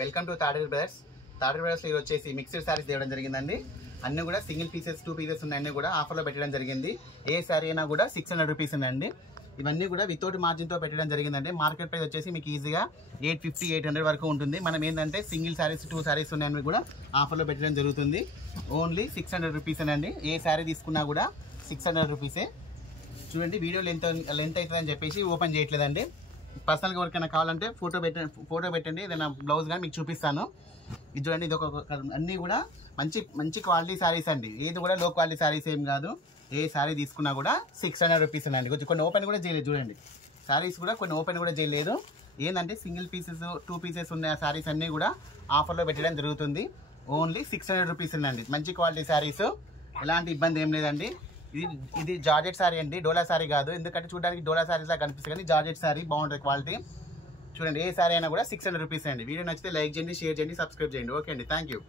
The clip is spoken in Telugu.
Welcome to Taderu brothers. Taderu brothers ఇది వచ్చేసి మిక్స్డ్ సారీస్ తేవడం జరిగిందండి. అన్నీ కూడా సింగిల్ పీసెస్ 2 పీసెస్ ఉన్నాయి, అన్నీ కూడా ఆఫర్లో పెట్టడం జరిగింది. ఏ సారీ అయినా కూడా 600 రూపీస్ ఉందండి. ఇవన్నీ కూడా వితౌట్ మార్జిన్తో పెట్టడం జరిగిందండి. మార్కెట్ ప్రైస్ వచ్చేసి మీకు ఈజీగా 850 800 వరకు ఉంటుంది. మనం ఏంటంటే సింగిల్ సారీస్ 2 సారీస్ ఉన్నాయని కూడా ఆఫర్లో పెట్టడం జరుగుతుంది. ఓన్లీ 600 రూపీస్ అండి. ఏ సారీ తీసుకున్నా కూడా 600 రూపీసే. చూడండి, వీడియో లెంత్ అవుతుందని చెప్పేసి ఓపెన్ చేయట్లేదండి. పర్సనల్గా ఎవరికైనా కావాలంటే ఫోటో పెట్టండి, ఏదైనా బ్లౌజ్ కానీ మీకు చూపిస్తాను. ఇది చూడండి, ఇది ఒక అన్నీ కూడా మంచి క్వాలిటీ శారీస్ అండి. ఏది కూడా లో క్వాలిటీ శారీస్ ఏం కాదు. ఏ శారీ తీసుకున్నా కూడా 600 రూపీస్ అండి. కొంచెం కొన్ని ఓపెన్ కూడా చేయలేదు చూడండి. శారీస్ కూడా కొన్ని ఓపెన్ కూడా చేయలేదు. ఏంటంటే సింగిల్ పీసెస్ 2 పీసెస్ ఉన్న శారీస్ అన్నీ కూడా ఆఫర్లో పెట్టడం జరుగుతుంది. ఓన్లీ 600 రూపీస్ అండి. మంచి క్వాలిటీ శారీస్, ఎలాంటి ఇబ్బంది ఏం లేదండి. ఇది జార్జెట్ సారీ అండి, డోలా సారీ కాదు. ఎందుకంటే చూడడానికి డోలా సారీస్ లాగా కనిపిస్తుంది కానీ జార్జెట్ సారీ బాగుంటుంది క్వాలిటీ. చూడండి, ఏ సారీ అయినా కూడా 600 రూపీస్ అండి. వీడియో నచ్చితే లైక్ చేయండి, షేర్ చేయండి, సబ్స్క్రైబ్ చేయండి. ఓకే అండి, థ్యాంక్ యూ.